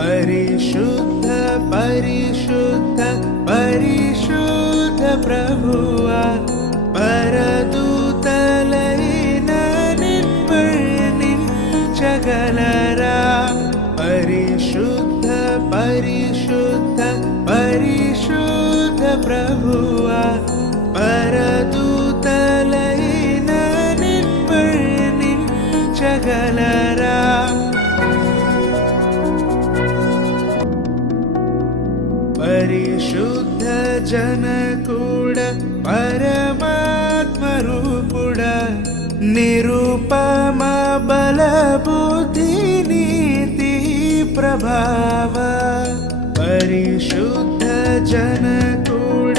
పరిశుద్ధ పరిశుద్ధ పరిశుద్ధ ప్రభువా పరదూతలైన నిర్వర్ణించగలరా పరిశుద్ధ పరిశుద్ధ పరిశుద్ధ ప్రభువా పరదూతలైన నిర్వర్ణించగలరా పరిశుద్ధ జనకుడ పరమాత్మ రూపుడ నిరుపమ బల బుద్ధి నీతి ప్రభావ పరిశుద్ధ జనకుడ